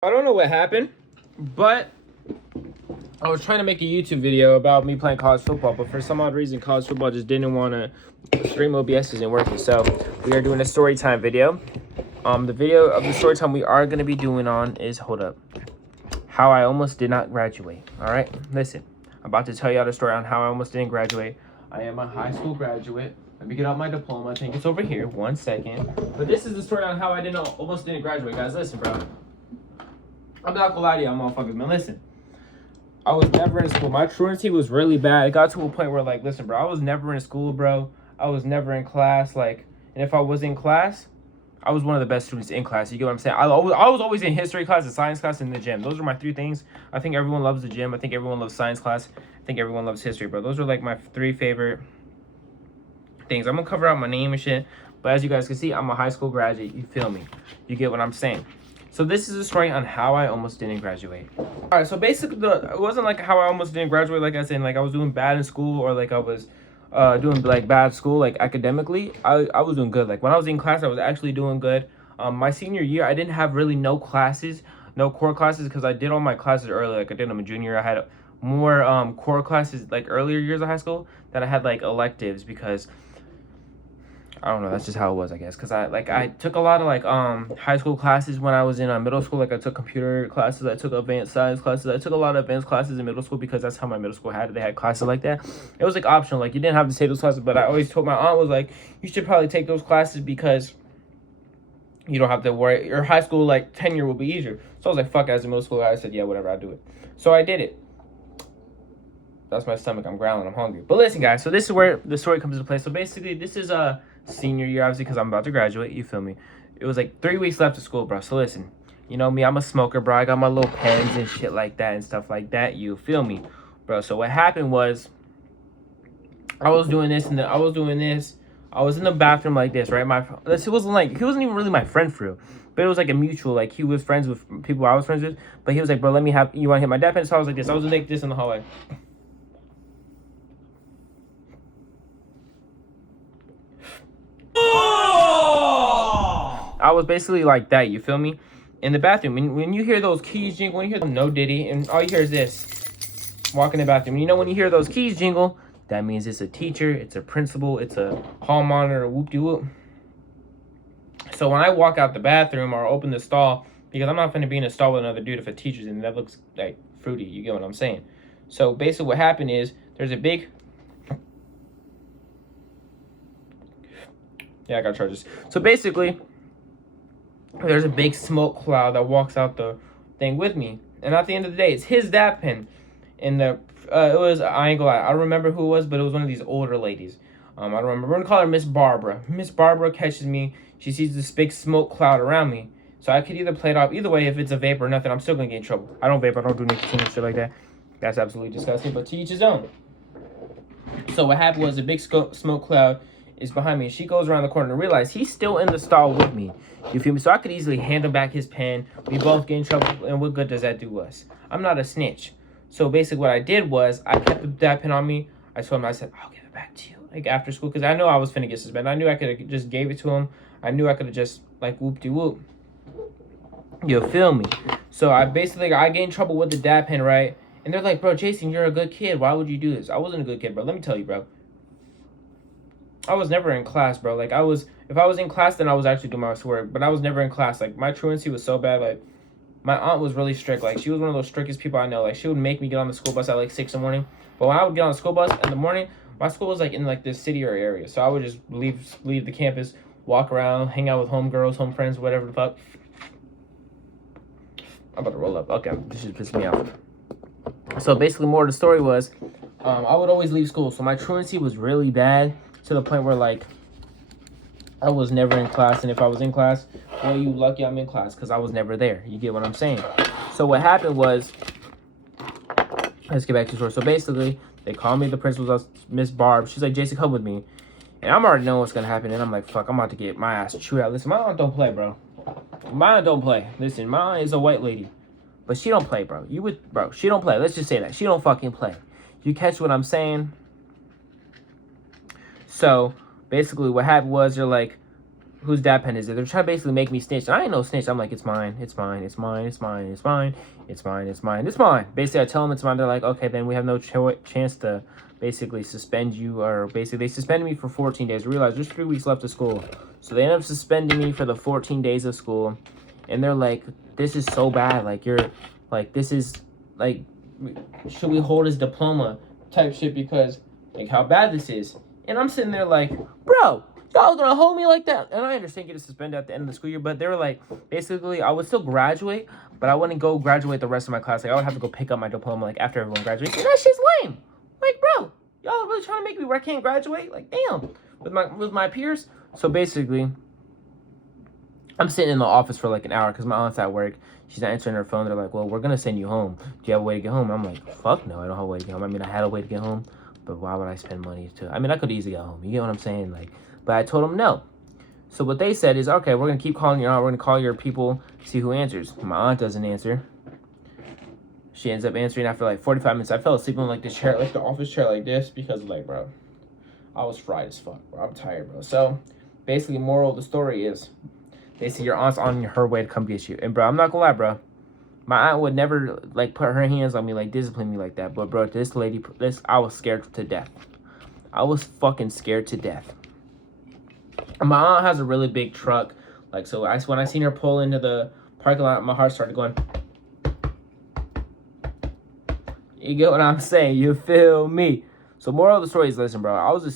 I don't know what happened, but I was trying to make a YouTube video about me playing college football, but for some odd reason, college football just didn't want to stream. OBS isn't working, so we are doing a story time video. The video of the story time we are going to be doing on is, hold up, how I almost did not graduate. All right, listen, I'm about to tell y'all the story on how I almost didn't graduate. I am a high school graduate. Let me get out my diploma. I think it's over here. 1 second. But this is the story on how I almost didn't graduate, guys. Listen, bro. I'm not gonna lie to y'all, motherfuckers, man. Listen, I was never in school. My truancy was really bad. It got to a point where, like, listen, bro, I was never in school, bro. I was never in class, like, and if I was in class, I was one of the best students in class. You get what I'm saying? I was always in history class, and science class, and the gym. Those are my three things. I think everyone loves the gym. I think everyone loves science class. I think everyone loves history, bro. Those are, like, my three favorite things. I'm gonna cover out my name and shit, but as you guys can see, I'm a high school graduate. You feel me? You get what I'm saying? So this is a story on how I almost didn't graduate. All right, so basically, it wasn't like how I almost didn't graduate, like I said, like I was doing bad in school, or like I was doing like bad school, like academically. I was doing good. Like when I was in class, I was actually doing good. My senior year, I didn't have really no classes, no core classes, because I did all my classes early. Like I did them in junior year. I had more core classes like earlier years of high school that I had like electives, because I don't know, that's just how it was, I guess, because I took a lot of like high school classes when I was in middle school. Like I took computer classes, I took advanced science classes, I took a lot of advanced classes in middle school, because that's how my middle school had it. They had classes like that. It was like optional, like you didn't have to take those classes, but I always told my aunt, was like, you should probably take those classes because you don't have to worry, your high school like tenure will be easier. So I was like, fuck, as a middle schooler, I said, yeah, whatever, I'll do it. So I did it. That's my stomach, I'm growling, I'm hungry. But listen, guys, so this is where the story comes into play. So basically, this is a senior year, obviously, because I'm about to graduate, you feel me? It was like 3 weeks left of school, bro. So listen, you know me, I'm a smoker, bro. I got my little pens and shit like that and stuff like that, you feel me, bro? So what happened was, I was doing this, and then I was doing this. I was in the bathroom like this, right? He wasn't even really my friend for real, but it was like a mutual, like he was friends with people I was friends with, but he was like, bro, you want to hit my dad pen? So I was like this. I was like this in the hallway. I was basically like that, you feel me? In the bathroom. When you hear those keys jingle, when you hear them, no diddy, and all you hear is this. Walk in the bathroom. You know, when you hear those keys jingle, that means it's a teacher, it's a principal, it's a hall monitor, whoop-de-whoop. So when I walk out the bathroom or open the stall, because I'm not going to be in a stall with another dude if a teacher's in, that looks like fruity, you get what I'm saying? So basically what happened is, there's a big... Yeah, I got charges. So basically, there's a big smoke cloud that walks out the thing with me. And at the end of the day, it's his dad pen. And it was, I ain't gonna lie, I don't remember who it was, but it was one of these older ladies. I don't remember. We're gonna call her Miss Barbara. Miss Barbara catches me. She sees this big smoke cloud around me. So I could either play it off. Either way, if it's a vape or nothing, I'm still gonna get in trouble. I don't vape. I don't do nicotine and shit like that. That's absolutely disgusting. But to each his own. So what happened was a big smoke cloud is behind me. She goes around the corner and realizes he's still in the stall with me. You feel me? So I could easily hand him back his pen. We both get in trouble, and what good does that do us? I'm not a snitch. So basically what I did was, I kept that pen on me. I told him, I said, I'll give it back to you, like after school, because I know I was finna get suspended. I knew I could have just gave it to him. I knew I could have just, like, whoop-de-whoop. You feel me? So I get in trouble with the dad pen, right? And they're like, bro, Jason, you're a good kid. Why would you do this? I wasn't a good kid, bro. Let me tell you, bro. I was never in class, bro. Like, if I was in class, then I was actually doing my work. But I was never in class. Like, my truancy was so bad. Like, my aunt was really strict. Like, she was one of those strictest people I know. Like, she would make me get on the school bus at, like, 6 in the morning. But when I would get on the school bus in the morning, my school was, like, in, like, this city or area. So I would just leave the campus, walk around, hang out with homegirls, home friends, whatever the fuck. I'm about to roll up. Okay, this just pissed me off. So, basically, more of the story was, I would always leave school. So, my truancy was really bad, to the point where, like, I was never in class. And if I was in class, well, you lucky I'm in class, because I was never there. You get what I'm saying? So what happened was, let's get back to the story. So basically, they called me, the principal's Miss Barb. She's like, Jason, come with me. And I'm already knowing what's going to happen. And I'm like, fuck, I'm about to get my ass chewed out. Listen, my aunt don't play, bro. My aunt don't play. Listen, my aunt is a white lady. But she don't play, bro. Bro, she don't play. Let's just say that. She don't fucking play. You catch what I'm saying? So basically what happened was, they're like, whose dab pen is it? They're trying to basically make me snitch. And I ain't no snitch. I'm like, it's mine. It's mine. It's mine. It's mine. It's mine. It's mine. It's mine. It's mine. Basically, I tell them it's mine. They're like, okay, then we have no chance to basically suspend you. Or basically, they suspended me for 14 days. I realized there's 3 weeks left of school. So they end up suspending me for the 14 days of school. And they're like, this is so bad. Like, you're, like, this is, like, should we hold his diploma type shit because, like, how bad this is. And I'm sitting there like, bro, y'all gonna hold me like that? And I understand getting suspended at the end of the school year, but they were like, basically, I would still graduate, but I wouldn't go graduate the rest of my class. Like, I would have to go pick up my diploma, like, after everyone graduates. And that shit's lame. Like, bro, y'all really trying to make me where I can't graduate? Like, damn, with my peers. So basically, I'm sitting in the office for like an hour because my aunt's at work. She's not answering her phone. They're like, well, we're going to send you home. Do you have a way to get home? I'm like, fuck no, I don't have a way to get home. I mean, I had a way to get home, but why would I spend money to? I mean, I could easily get home. You get what I'm saying? Like, but I told them no. So what they said is, okay, we're going to keep calling your aunt. We're going to call your people, see who answers. My aunt doesn't answer. She ends up answering after like 45 minutes. I fell asleep on like the chair, like the office chair like this because like, bro, I was fried as fuck, bro. I'm tired, bro. So basically, moral of the story is, basically, your aunt's on her way to come get you. And, bro, I'm not gonna lie, bro. My aunt would never, like, put her hands on me, like, discipline me like that. But, bro, this lady, I was scared to death. I was fucking scared to death. And my aunt has a really big truck. Like, so when I seen her pull into the parking lot, my heart started going. You get what I'm saying? You feel me? So, moral of the story is, listen, bro. I was a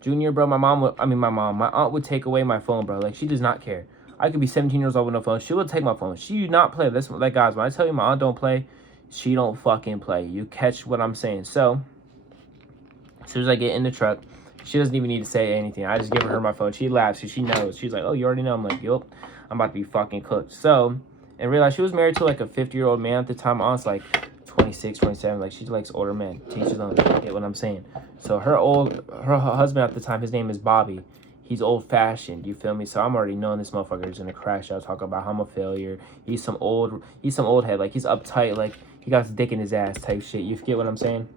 junior, bro. My aunt would take away my phone, bro. Like, she does not care. I could be 17 years old with no phone. She would take my phone. She do not play. This, like, guys, when I tell you my aunt don't play, she don't fucking play. You catch what I'm saying? So, as soon as I get in the truck, she doesn't even need to say anything. I just give her my phone. She laughs. She knows. She's like, oh, you already know? I'm like, yup. I'm about to be fucking cooked. So, and realize she was married to, like, a 50-year-old man at the time. My aunt's, like, 26, 27. Like, she likes older men. Teachers don't get what I'm saying. So, her husband at the time, his name is Bobby. He's old-fashioned, you feel me? So I'm already knowing this motherfucker is gonna crash out, talk about how I'm a failure. He's some old head, like he's uptight, like he got his dick in his ass type shit. You get what I'm saying?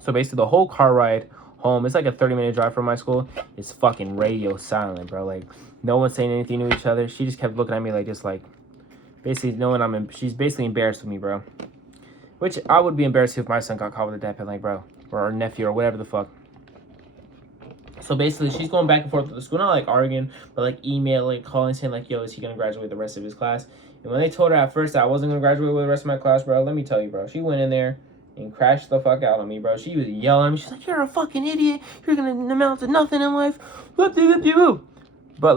So basically, the whole car ride home, it's like a 30-minute drive from my school. It's fucking radio silent, bro. Like no one's saying anything to each other. She just kept looking at me like just like, basically knowing she's basically embarrassed with me, bro. Which I would be embarrassed if my son got caught with a dad pen, like bro, or our nephew or whatever the fuck. So basically, she's going back and forth with the school, not like arguing, but like emailing, calling, saying like, yo, is he going to graduate the rest of his class? And when they told her at first that I wasn't going to graduate with the rest of my class, bro, let me tell you, bro, she went in there and crashed the fuck out on me, bro. She was yelling at me. She's like, you're a fucking idiot. You're going to amount to nothing in life. But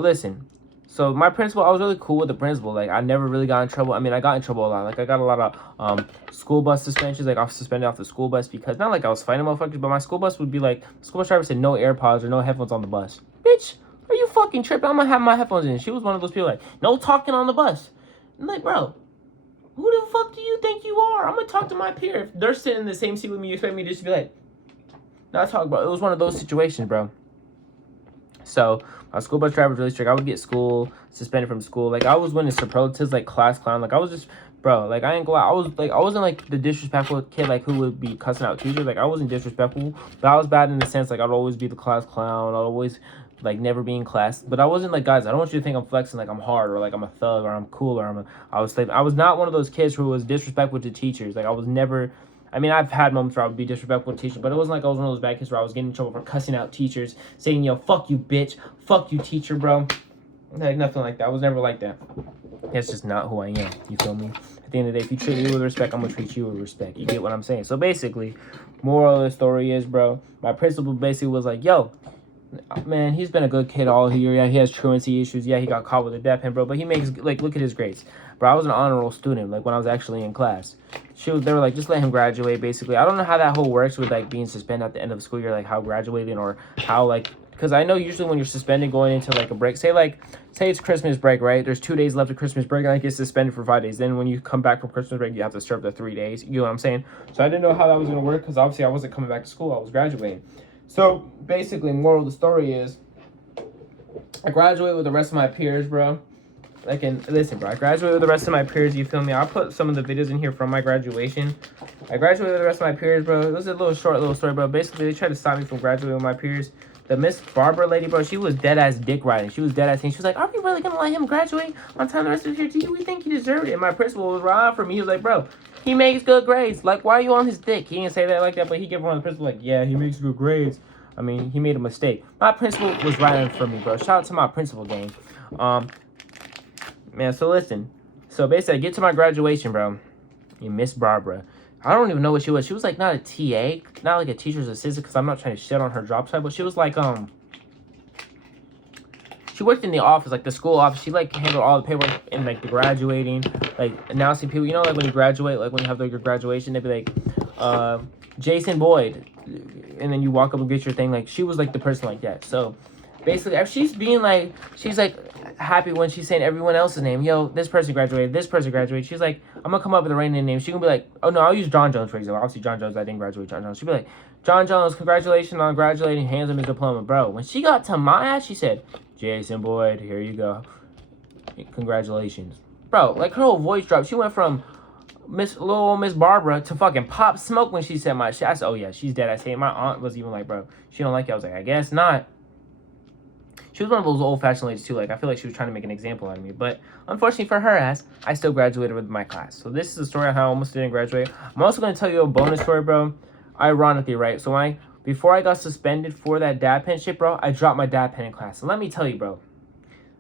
listen, so my principal, I was really cool with the principal. Like, I never really got in trouble. I mean, I got in trouble a lot. Like, I got a lot of school bus suspensions. Like, I was suspended off the school bus because, not like I was fighting motherfuckers, but my school bus would be like, the school bus driver said no AirPods or no headphones on the bus. Bitch, are you fucking tripping? I'm gonna have my headphones in. She was one of those people like, no talking on the bus. I'm like, bro, who the fuck do you think you are? I'm gonna talk to my peer. If they're sitting in the same seat with me, you expect me to just be like, not talk, bro. It was one of those situations, bro. So, my school bus driver was really strict. I would get suspended from school. Like, I was winning superlatives, like, class clown. Like, I was just, bro, like, I ain't gonna lie. I wasn't, like, the disrespectful kid, like, who would be cussing out teachers. Like, I wasn't disrespectful, but I was bad in the sense, like, I'd always be the class clown. I'd always, like, never be in class. But I wasn't, like, guys, I don't want you to think I'm flexing, like, I'm hard, or, like, I'm a thug, or I'm cool, or I was not one of those kids who was disrespectful to teachers. Like, I was never... I mean, I've had moments where I would be disrespectful to teachers, but it wasn't like I was one of those bad kids where I was getting in trouble for cussing out teachers, saying, yo, fuck you, bitch, fuck you, teacher, bro. Like, nothing like that. I was never like that. That's just not who I am, you feel me? At the end of the day, if you treat me with respect, I'm gonna treat you with respect. You get what I'm saying? So basically, moral of the story is, bro, my principal basically was like, yo, man, he's been a good kid all year. Yeah, he has truancy issues. Yeah, he got caught with a death pen, bro, but he makes, like, look at his grades. Bro, I was an honor roll student, like, when I was actually in class. They were like, just let him graduate, basically. I don't know how that whole works with, like, being suspended at the end of the school year, like, how graduating or how, like, because I know usually when you're suspended going into, like, a break, say it's Christmas break, right? There's 2 days left of Christmas break, and I get suspended for 5 days. Then when you come back from Christmas break, you have to serve the 3 days. You know what I'm saying? So I didn't know how that was going to work, because obviously I wasn't coming back to school. I was graduating. So, basically, moral of the story is, I graduated with the rest of my peers, bro. Like, and listen, bro, I graduated with the rest of my peers, you feel me? I'll put some of the videos in here from my graduation. I graduated with the rest of my peers, bro. It was a short little story, bro. Basically, they tried to stop me from graduating with my peers the Miss Barbara lady, bro, she was dead ass dick riding. She was dead ass saying, she was like, are we really gonna let him graduate on time the rest of the year? Do we think he deserved it? And my principal was right on for me. He was like, bro, he makes good grades. Like, why are you on his dick? He didn't say that like that, but he gave one of the principal like, yeah, he makes good grades. I mean, he made a mistake. My principal was right on for me, bro. Shout out to my principal gang. Man, so listen. So basically, I get to my graduation, bro. And Miss Barbara, I don't even know what she was. She was like not a TA, not like a teacher's assistant, because I'm not trying to shit on her job site, but she was like, she worked in the office, like the school office. She like handled all the paperwork and like the graduating, like announcing people. You know, like when you graduate, like when you have like your graduation, they'd be like, Jason Boyd, and then you walk up and get your thing. Like she was like the person like that. So basically, she's being like, she's like happy when she's saying everyone else's name. Yo, this person graduated, this person graduated. She's like, I'm gonna come up with a random name. She gonna be like, oh no, I'll use John Jones for example. Obviously John Jones, I didn't graduate John Jones. She'd be like, John Jones, congratulations on graduating, hands him his diploma. Bro, when she got to my ass, she said, Jason Boyd, here you go. Congratulations. Bro, like her whole voice dropped. She went from little Miss Barbara to fucking Pop Smoke when she said my shit. I said, oh yeah, she's dead. I said, my aunt was even like, bro, she don't like it. I was like, I guess not. She was one of those old-fashioned ladies, too. Like, I feel like she was trying to make an example out of me. But, unfortunately for her ass, I still graduated with my class. So, this is the story on how I almost didn't graduate. I'm also going to tell you a bonus story, bro. Ironically, right? So, before I got suspended for that dab pen shit, bro, I dropped my dab pen in class. So, let me tell you, bro.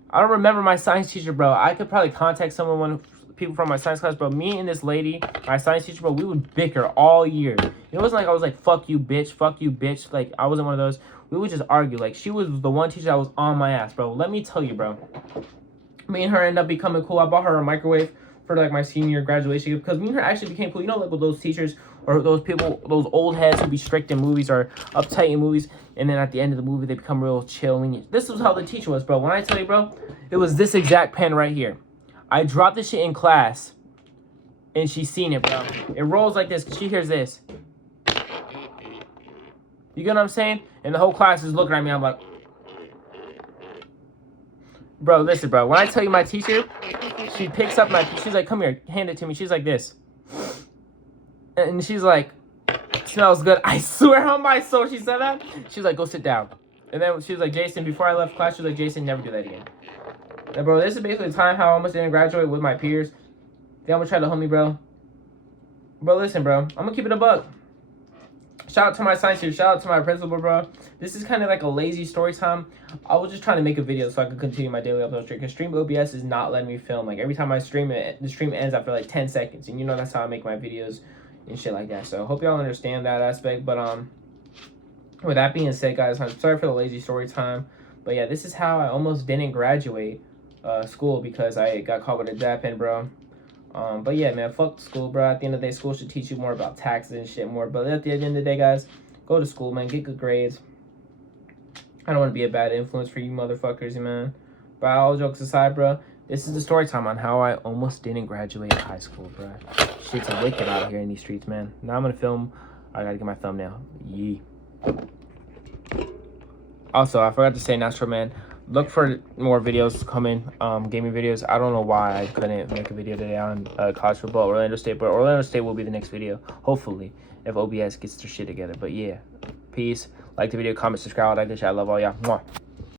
I don't remember my science teacher, bro. I could probably contact people from my science class, bro. Me and this lady, my science teacher, bro, we would bicker all year. It wasn't like I was like, fuck you, bitch. Like, I wasn't one of those. We would just argue. Like, she was the one teacher that was on my ass, bro. Let me tell you, bro. Me and her ended up becoming cool. I bought her a microwave for, like, my senior graduation gift. Because me and her actually became cool. You know, like, with those teachers or those people, those old heads who be strict in movies or uptight in movies. And then at the end of the movie, they become real chill. And this was how the teacher was, bro. When I tell you, bro, it was this exact pen right here. I dropped this shit in class. And she's seen it, bro. It rolls like this. She hears this. You get what I'm saying? And the whole class is looking at me. I'm like, bro, listen, bro. When I tell you my teacher, she picks up she's like, come here, hand it to me. She's like this. And she's like, smells good. I swear on my soul she said that. She's like, go sit down. And then she was like, Jason, before I left class, she was like, Jason, never do that again. And bro, this is basically the time how I almost didn't graduate with my peers. They almost tried to help me, bro. Bro, listen, bro. I'm going to keep it a buck. Shout out to my science teacher. Shout out to my principal, bro. This is kind of like a lazy story time. I was just trying to make a video so I could continue my daily upload streak. Because Stream OBS is not letting me film. Like, every time I stream it, the stream ends after like 10 seconds. And you know that's how I make my videos and shit like that. So, hope y'all understand that aspect. But, with that being said, guys, I'm sorry for the lazy story time. But, yeah, this is how I almost didn't graduate school because I got caught with a dab pen, bro. But yeah, man, fuck school, bro. At the end of the day, school should teach you more about taxes and shit more. But at the end of the day, guys, go to school, man. Get good grades. I don't want to be a bad influence for you motherfuckers, man. But all jokes aside, bro, this is the story time on how I almost didn't graduate high school, bro. Shit's wicked out here in these streets, man. Now I'm going to film. I got to get my thumbnail. Yee. Also, I forgot to say, Nastro, man. Look for more videos coming, gaming videos. I don't know why I couldn't make a video today on college football, Orlando State, but Orlando State will be the next video, hopefully, if OBS gets their shit together. But yeah, peace. Like the video, comment, subscribe, all that good shit. I love all y'all. Mwah.